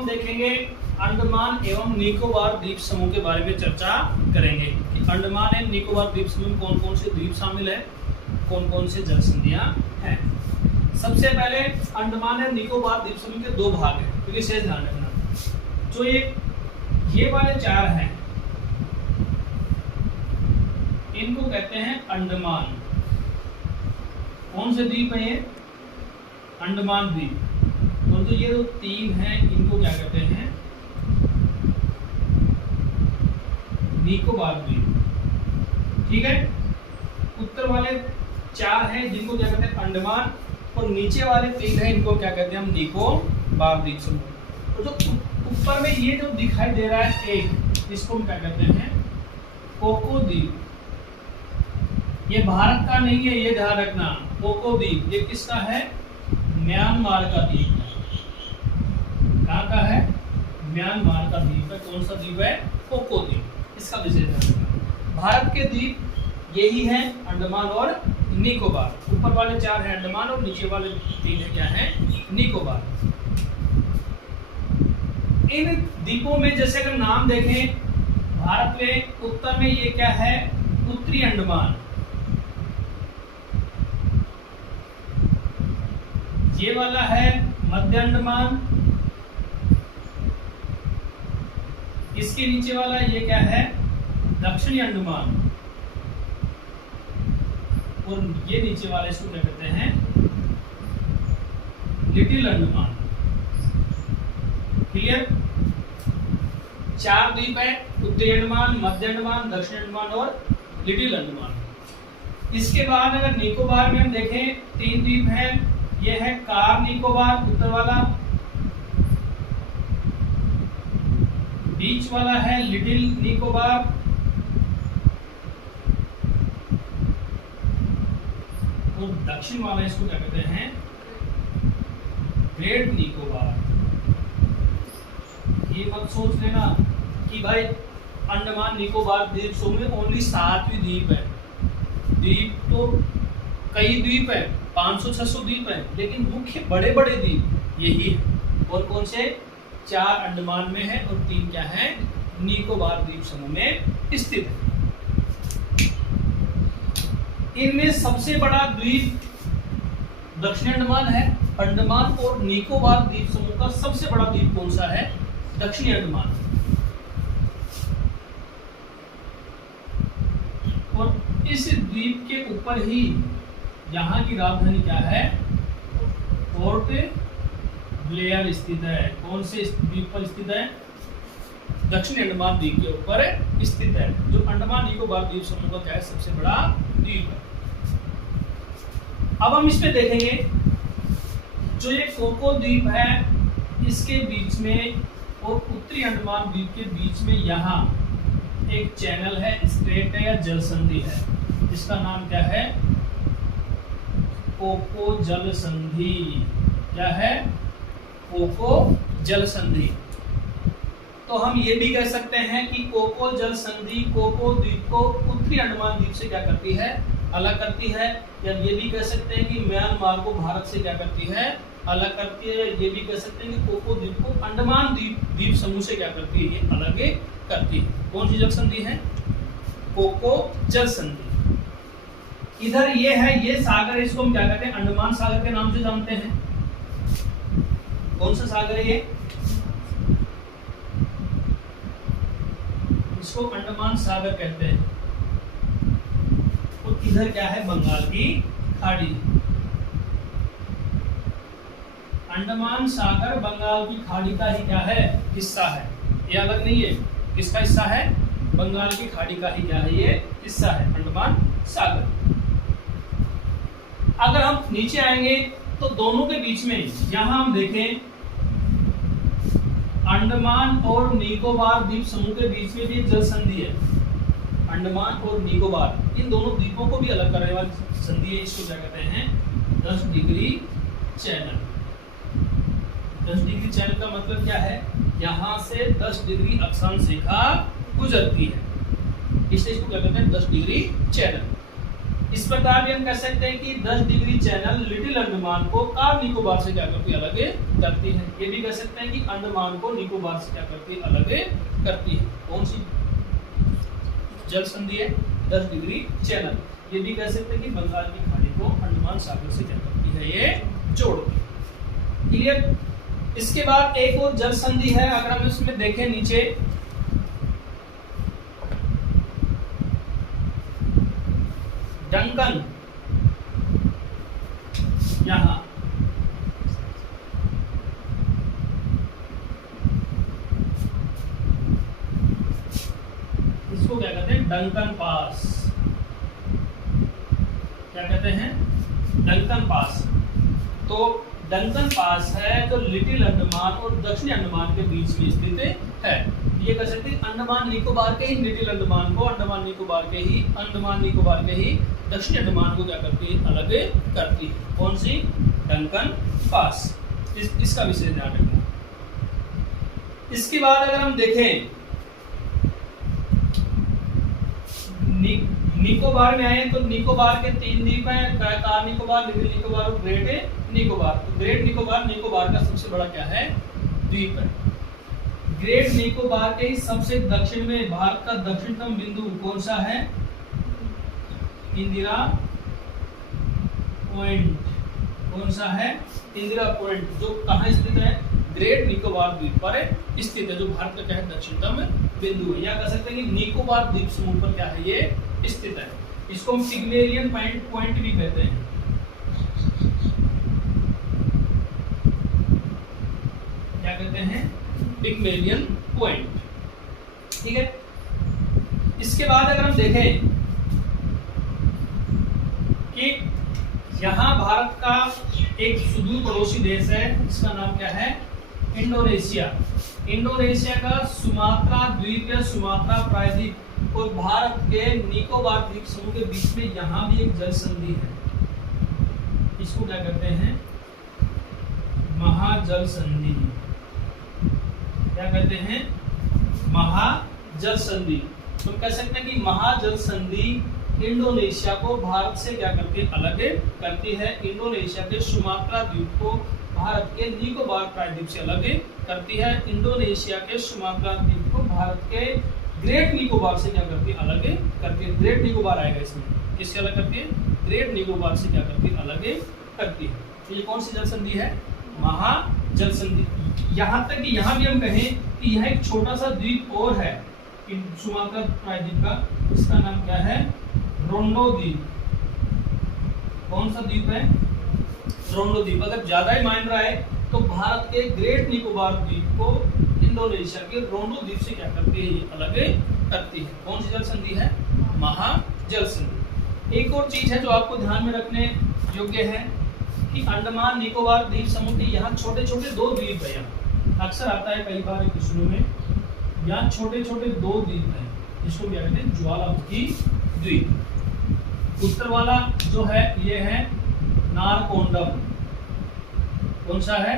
हम देखेंगे अंडमान एवं निकोबार द्वीप समूह के बारे में चर्चा करेंगे कि अंडमान एवं निकोबार द्वीप समूह में कौन कौन से द्वीप शामिल है, कौन कौन से जल संधियां हैं। सबसे पहले अंडमान एवं निकोबार द्वीप समूह के दो भाग हैं, तो विशेष ध्यान रखना। जो ये वाले चार हैं इनको कहते हैं अंडमान। कौन से द्वीप है ये? अंडमान द्वीप। और जो ये जो तीन हैं इनको क्या कहते हैं? निकोबार द्वीप। ठीक है। उत्तर वाले चार हैं जिनको क्या कहते हैं? अंडमान। और नीचे वाले तीन हैं इनको क्या कहते हैं? हम निकोबार द्वीप समूह। तो जो ऊपर में ये जो दिखाई दे रहा है एक, इसको हम क्या कहते हैं? कोको द्वीप। ये भारत का नहीं है, ये ध्यान रखना। कोको द्वीप ये किसका है? म्यांमार का द्वीप है। कहाँ का है? म्यांमार का द्वीप है। कौन सा द्वीप है? कोको द्वीप। इसका विशेष ध्यान रखना। भारत के द्वीप यही है, अंडमान और निकोबार। ऊपर वाले चार हैं अंडमान और नीचे वाले तीन है क्या है? निकोबार। इन द्वीपों में जैसे अगर नाम देखें, भारत में उत्तर में ये क्या है? उत्तरी अंडमान। ये वाला है मध्य अंडमान। इसके नीचे वाला ये क्या है? दक्षिणी अंडमान। और ये नीचे वाले इसको क्या कहते हैं? लिटिल अंडमान। क्लियर? चार द्वीप है, उत्तरी अंडमान, मध्य अंडमान, दक्षिण अंडमान और लिटिल अंडमान। इसके बाद अगर निकोबार में हम देखें, तीन द्वीप हैं। ये है कार निकोबार उत्तर वाला, बीच वाला है लिटिल निकोबार, और दक्षिण वाला इसको क्या कहते हैं? ग्रेट निकोबार। ये मत सोच लेना कि भाई अंडमान निकोबार द्वीप समूह में ओनली 7 द्वीप है। द्वीप तो कई द्वीप है, 500-600 द्वीप है, लेकिन मुख्य बड़े बड़े द्वीप यही है। और कौन से? 4 अंडमान में है और 3 क्या है? निकोबार द्वीप समूह में स्थित है। इनमें सबसे बड़ा द्वीप दक्षिण अंडमान है। अंडमान और निकोबार द्वीप समूह का सबसे बड़ा द्वीप कौन सा है? दक्षिणी अंडमान। और इस द्वीप के ऊपर ही यहाँ की राजधानी क्या है? पोर्ट ब्लेयर स्थित है। कौन से द्वीप पर स्थित है? दक्षिण अंडमान द्वीप के ऊपर स्थित है, जो अंडमान निकोबार द्वीप समूह का क्या है? सबसे बड़ा द्वीप है। अब हम इस पे देखेंगे, जो ये कोको द्वीप है इसके बीच में और उत्तरी अंडमान द्वीप के बीच में यहाँ एक चैनल है, स्ट्रेट है या जल संधि है, जिसका नाम क्या है? कोको जल संधि। क्या है? कोको जल संधि। तो हम ये भी कह सकते हैं कि कोको जल संधि कोको द्वीप को उत्तरी अंडमान द्वीप से क्या करती है? अलग करती है। या ये भी कह सकते हैं कि म्यांमार को भारत से क्या करती है? अलग करती है। ये भी कह सकते हैं कि कोको द्वीप को अंडमान द्वीप समूह से क्या करती है? ये अलग करती है। कौन सी जल संधि है? कोको जल संधि। इधर ये है, ये सागर, इसको हम क्या कहते हैं? अंडमान सागर के नाम से जानते हैं। कौन सा सागर है ये? इसको अंडमान सागर कहते हैं। और इधर क्या है? बंगाल की खाड़ी। अंडमान सागर बंगाल की खाड़ी का ही क्या है? हिस्सा है। ये अलग नहीं है। किसका हिस्सा है? बंगाल की खाड़ी का ही क्या है? ये हिस्सा है अंडमान सागर। अगर हम नीचे आएंगे तो दोनों के बीच में यहां हम देखें, अंडमान और निकोबार द्वीप समूह के बीच में भी जल संधि है। अंडमान और निकोबार, इन दोनों द्वीपों को भी अलग करने वाली संधि है। इसको क्या कहते हैं? 10 डिग्री चैनल। 10 डिग्री चैनल का मतलब क्या है? यहाँ से 10 डिग्री अक्षांश रेखा गुजरती है, इसलिए इसको क्या कहते हैं? 10 डिग्री चैनल। इस प्रकार भी हम कह सकते हैं कि 10 डिग्री चैनल लिटिल अंडमान को कार निकोबार से क्या करती है, अलग करती है। ये भी कह सकते हैं कि अंडमान को निकोबार से क्या करती है, अलग करती है। कौन सी जल संधि है? 10 डिग्री चैनल। ये भी कह सकते हैं कि बंगाल की खाड़ी को अंडमान सागर से क्या करती है, ये जोड़ती है। क्लियर? इसके बाद एक और जल संधि है, अगर हम इसमें देखें नीचे, डंकन, यहां इसको क्या कहते हैं, डंकन पास। क्या कहते हैं? Duncan pass. तो डंकन पास है तो लिटिल अंडमान और दक्षिणी अंडमान के बीच में स्थित है। ये कह सकते हैं अंडमान निकोबार के ही लिटिल अंडमान को अंडमान निकोबार के ही दक्षिणी अंडमान को क्या करती है, अलग करती है। कौन सी? Duncan pass. इसका विशेष ध्यान रखना। इसके बाद अगर हम देखें निकोबार में आए तो निकोबार के 3 द्वीप हैं, कार निकोबार, लिटिल निकोबार और ग्रेट निकोबार। तो ग्रेट निकोबार निकोबार का सबसे बड़ा क्या है, द्वीप है। ग्रेट निकोबार के सबसे दक्षिण में भारत का दक्षिणतम बिंदु कौन सा है? इंदिरा पॉइंट। कौन सा है? इंदिरा पॉइंट, जो कहाँ स्थित है? ग्रेट निकोबार द्वीप पर स्थित है, जो भारत का क्या है, दक्षिणतम बिंदु है। या कह सकते हैं कि निकोबार द्वीप समूह पर क्या है, ये स्थित है। इसको हम पिग्मेलियन पॉइंट भी कहते हैं। क्या कहते हैं? Pygmalion point. ठीक है। इसके बाद अगर हम देखें कि यहाँ भारत का एक सुदूर पड़ोसी देश है, इसका नाम क्या है? इंडोनेशिया। इंडोनेशिया का सुमात्रा द्वीप या सुमात्रा प्रायद्वीप और भारत के निकोबार द्वीप समूह के बीच में यहाँ भी एक जल संधि है। इसको क्या कहते हैं? महाजल संधि। क्या कहते हैं? महाजल संधि। तो कह सकते हैं कि महाजल संधि इंडोनेशिया को भारत से क्या करती है, अलग करती है। इंडोनेशिया के सुमात्रा द्वीप को भारत के निकोबार प्रायद्वीप से अलग करती है। इंडोनेशिया के सुमात्रा द्वीप को भारत के ग्रेट निकोबार से क्या करती है, अलग करती है। ग्रेट निकोबार आएगा इसमें, किससे अलग करती है? ग्रेट निकोबार से क्या करती है, अलग करती है। तो ये कौन सी जल संधि है? महाजल संधि। यहाँ तक कि यहाँ भी हम कहें कि यह एक छोटा सा द्वीप और है सुमात्रा प्रायद्वीप का, इसका नाम क्या है? रोंडो द्वीप। कौन सा द्वीप है? रोंडो द्वीप। अगर ज्यादा ही मान रहा है तो भारत के ग्रेट निकोबार द्वीप को इंडोनेशिया के रोंडो द्वीप से क्या करती है, अलग करती है। कौन सी जल संधि है? महाजल संधि। एक और चीज है जो आपको ध्यान में रखने योग्य है कि अंडमान निकोबार द्वीप समूह के यहाँ छोटे छोटे 2 द्वीप है। यहाँ अक्सर आता है कई बार क्वेश्चनों में, यहाँ छोटे छोटे 2 द्वीप हैं, जिसको क्या कहते हैं? ज्वालामुखी द्वीप। उत्तर वाला जो है ये है नारकोंडम। कौन सा है?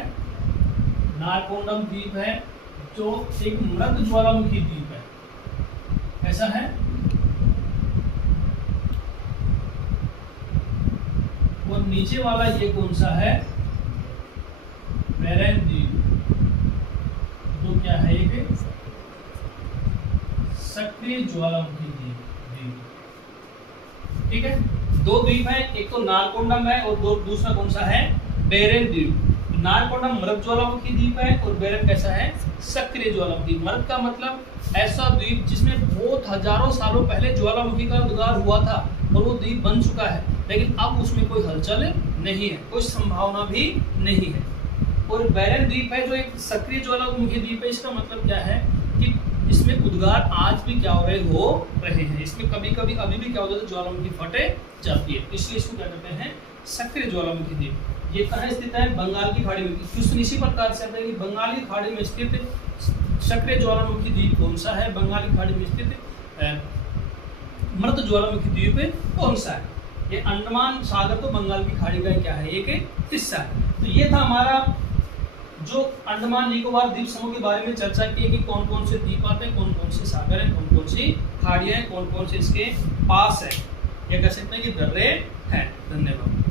नारकोंडम द्वीप है, जो एक मृत ज्वालामुखी द्वीप है। ऐसा है। और नीचे वाला ये कौन सा है? बेरेन द्वीप, जो क्या है? एक सक्रिय ज्वालामुखी द्वीप। ठीक है। 2 द्वीप है, एक तो नारकोंडम है और दूसरा कौन सा है? बेरेन द्वीप। नारकोंडम मृत ज्वालामुखी द्वीप है और बेरेन कैसा है? सक्रिय ज्वालामुखी। मृत का मतलब ऐसा द्वीप जिसमें बहुत हजारों सालों पहले ज्वालामुखी का उद्गार हुआ था और वो द्वीप बन चुका है, लेकिन अब उसमें कोई हलचल नहीं है, कोई संभावना भी नहीं है। और बेरेन द्वीप है जो एक सक्रिय ज्वालामुखी द्वीप है। इसका मतलब क्या है कि इसमें उद्गार आज भी क्या हो रहे हैं। इसमें कभी कभी अभी भी क्या होता है, ज्वालामुखी फटे जाती है, इसलिए इसको क्या कहते हैं? सक्रिय ज्वालामुखी द्वीप। ये कहाँ स्थित है? बंगाल की खाड़ी में। क्वेश्चन इसी प्रकार से आता है कि बंगाल की खाड़ी में स्थित सक्रिय ज्वालामुखी द्वीप कौन सा है? बंगाल की खाड़ी में स्थित मृत ज्वालामुखी द्वीप कौन सा है? ये अंडमान सागर तो बंगाल की खाड़ी का क्या है? एक हिस्सा है। तो ये था हमारा जो अंडमान निकोबार द्वीप समूह के बारे में चर्चा की है कि कौन कौन से द्वीप आते हैं, कौन कौन से सागर हैं, कौन कौन सी खाड़ियां हैं, कौन कौन से इसके पास है। या कह सकते हैं कि दर्रे हैं। धन्यवाद।